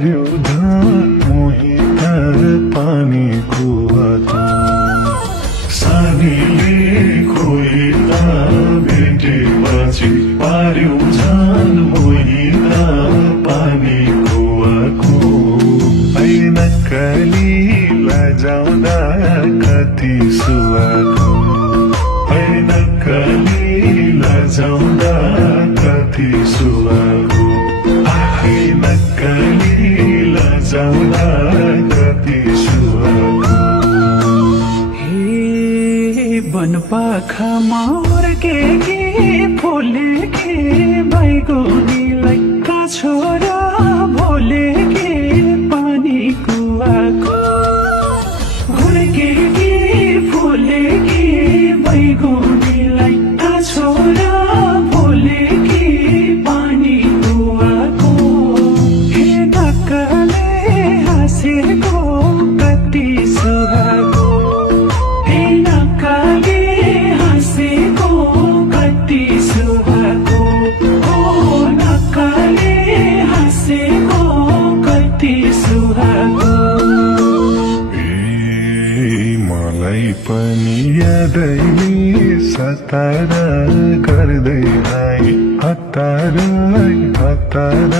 पार्यो धान मोहित पानी कुवाको सानीले खोइला भेटेपछि पार्यो धान मोहित पानी कुवाको ऐन काली लजाउँदा कति सुवाको ऐन काली लजाउँदा कति सुवाको ऐन काली लजाउँदा कति सुवाको वनपाखामा हुर्केकी फुलेकी बैगुनीलाई काछोरा भोलेकी पानी कुवाको हुर्केकी फुलेकी बैगुनीलाई काछोरा भोलेकी पानी कुवाको हे नक्कले हाँसेको कति सुहाको मलाई पनि यादैले सतार गर्दै आए हतार हतार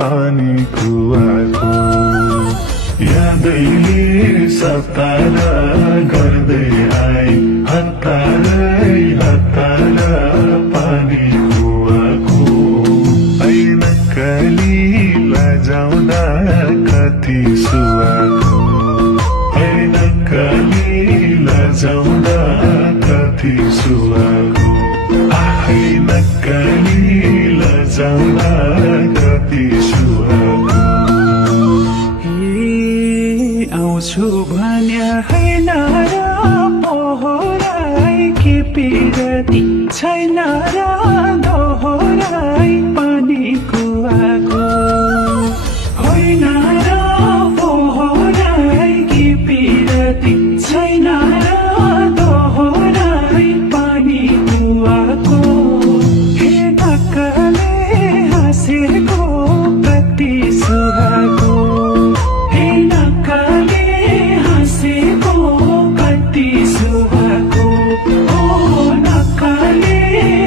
पानी कुवाको यादैले सतार गर्दै आए हतार हतार पानी कुवाको ऐन काली लजाउँदा कति सुवाको ऐन काली लजाउँदा कति सुवाको ऐन काली लजाउँदा कति सुवाको आउँछु भन्या होइन र पोहोराई के पिरती छैन र दोहोराई पानी कुवाको होइन र पोहोराई के पिरती छैन र दोहोराई पानी कुवाको हे नक्कले हाँसेको कति सुहाको हे नक्कले हाँसेको कति सुहाको ओ नक्कले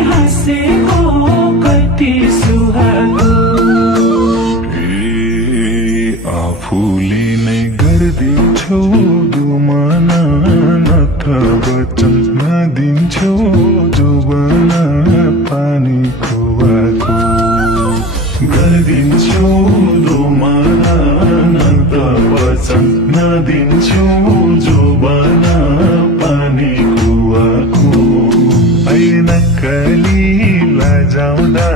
हाँसेको कति सुहाको आफूले नै गर्दिन्छौ दुमाना नथ वचन नदिन्छौ जोबना पानी कुवाको गर्दिन्छौ दुमाना नथ वचन नदिन्छौ जोबना पानी कुवाको ऐन काली लजाउँदा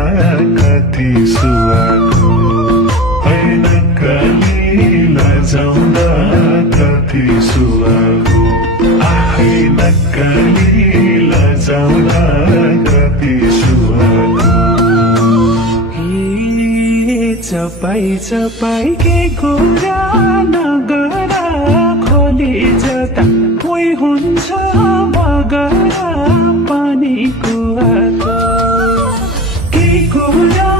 कति सुवाको ऐन काली लजाउँदा कति सुवाको ऐन काली लजाउँदा कति सुवाको चपाई चपाई के कुरा नगरा खोली जता कोही हुन्छ बगरा पानी कुवाको के कुरा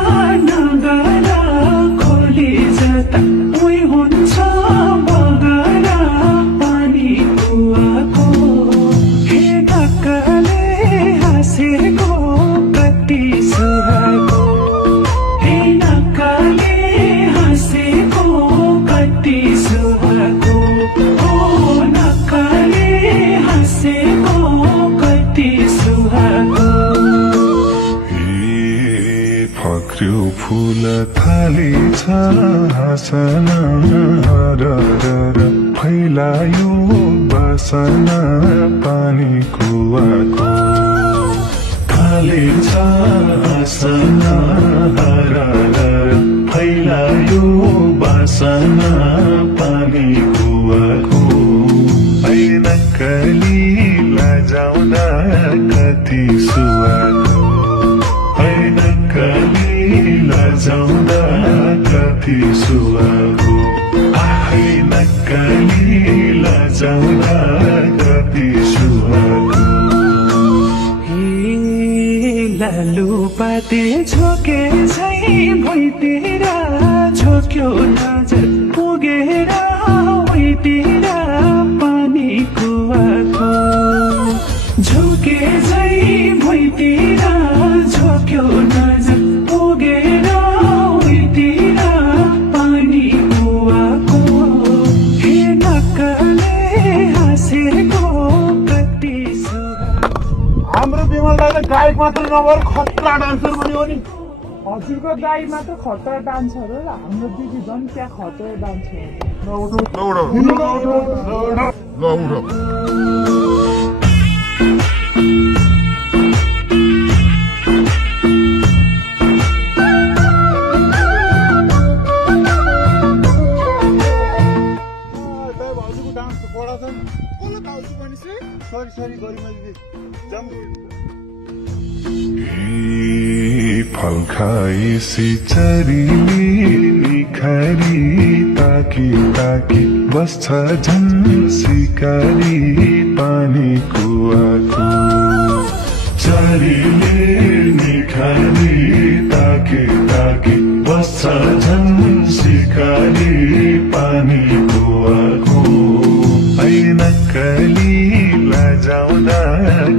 नगरा खोली जता कोही हुन्छ बगरा पानी कुवाको हे नक्कले हाँसेको कति सुहाको हे नक्कले हाँसेको कति सुहाको ओ नक्कले हाँसेको कति सुहाको फक्र्यो फूल थाली छ हाँसना हरर फैलायो बसना पानी कुवाको थाली छ हाँसना हरर फैलायो बसना पानी कुवाको ऐन काली लजाउँदा कति सुवाको ऐन काली लजाउँदा कति सुवाको ऐन काली लजाउँदा कति सुवाको लालुपाते झोके झै भुइँतिर झोक्यो झोक्यो नजर पुगेर उहीँतिर पानी कुवाको झुके झै भुइँतिर झोक्यो नजर पुगेर उहीँतिर पानी कुवाको हेर्नकाले हाँसेको कति हाम्रो विमल दादा गायक मात्र नभएर खतरा डान्सर पनि हो नि। हजुरको गाई मात्र खतरा डान्सर हो र हाम्रो दिदी झन् त्यहाँ खतरा डान्सर भाउजूको डान्स बडा छ नि कसले भाउजू भनेपछि सरी गरी मैले फल खाएसी चरीले निखारी ताकी ताकी बस्छ झन् सिकारी पानी कुवाको चरीले निखारी ताकी ताकी बस्छ झन् सिकारी पानी कुवाको ऐनक्कली लजाउँदा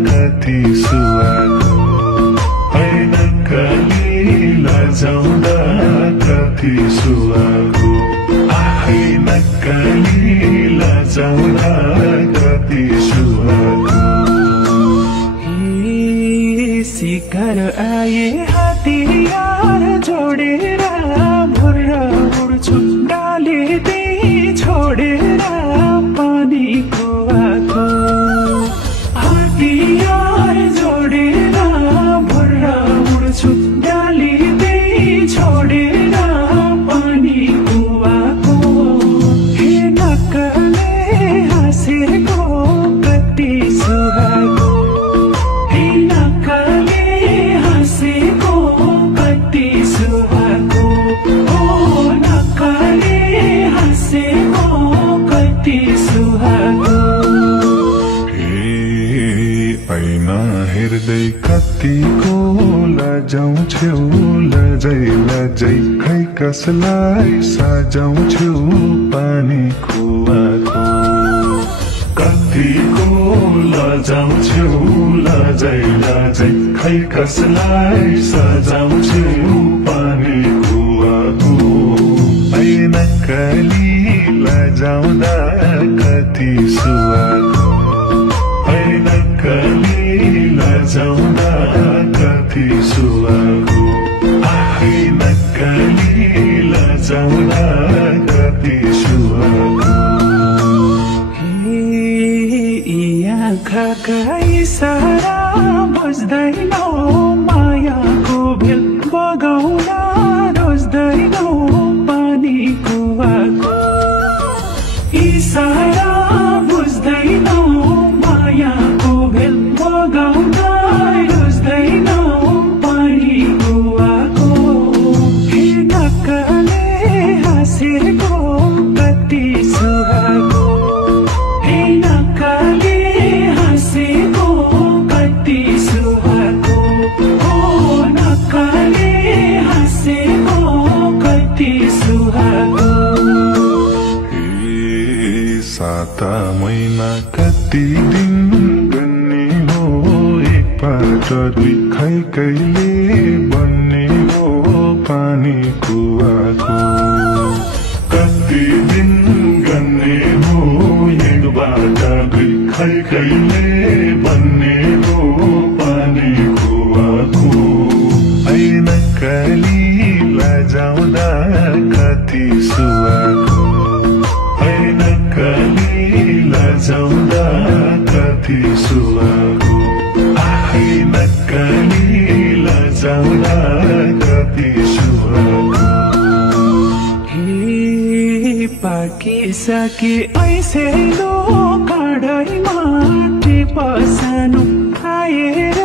कति सुवाको ऐनक्कली लजाउँदा कति सुवाको ऐनक्कली लजाउँदा कति सुवाको शिकार आए हतियार जोडेर भुर्र उड्छु डाले दे छोडेर पानी कुवाको हतियार जोडेर भुर्र उड्छु डाले दे छोडेर पानी कुवाको हेर्नकाले हाँसेको कति सुहाएको हेर्दै कतिको लजाउँछौ लजै लजै खै कसलाई सजाउँछौ पानी कुवाको कतिको लजाउँछौ लजै लजै खै कसलाई सजाउँछौ पानी कुवाको ऐनक्कली लजाउँदा कति सुवाको ऐनक्कली लजाउँदा कति सुवाको ऐनक्कली लजाउँदा कति सुवाको आँखाका इसारा बुझ्दैनौ मायाको भेल बगाउन रोज्दैनौ पानी कुवाको इसारा बुझ्दैनौ मायाको भेल बगाउन रोज्दैनौ पानी कुवाको हेर्नकाले हाँसेको कति सुहाएको हेर्नकाले हाँसेको कति सुहाएको नक्काले हाँसेको कति सुहाएको साता महिना कति दिन गन्ने हो एकपल्ट दुई खै कहिले बन्ने हो पानी कुवाको कति दिन गन्ने हो एकपल्ट दुई खै कहिले बन्ने हो पानी कुवाको ऐनक्कली लजाउँदा कति सुवाको ऐनक्कली लजाउँदा कति सुवाको ऐनक्कली लजाउँदा कति सुवाको पाकिसके ऐसे लो काँडैमा टिप सानो आएर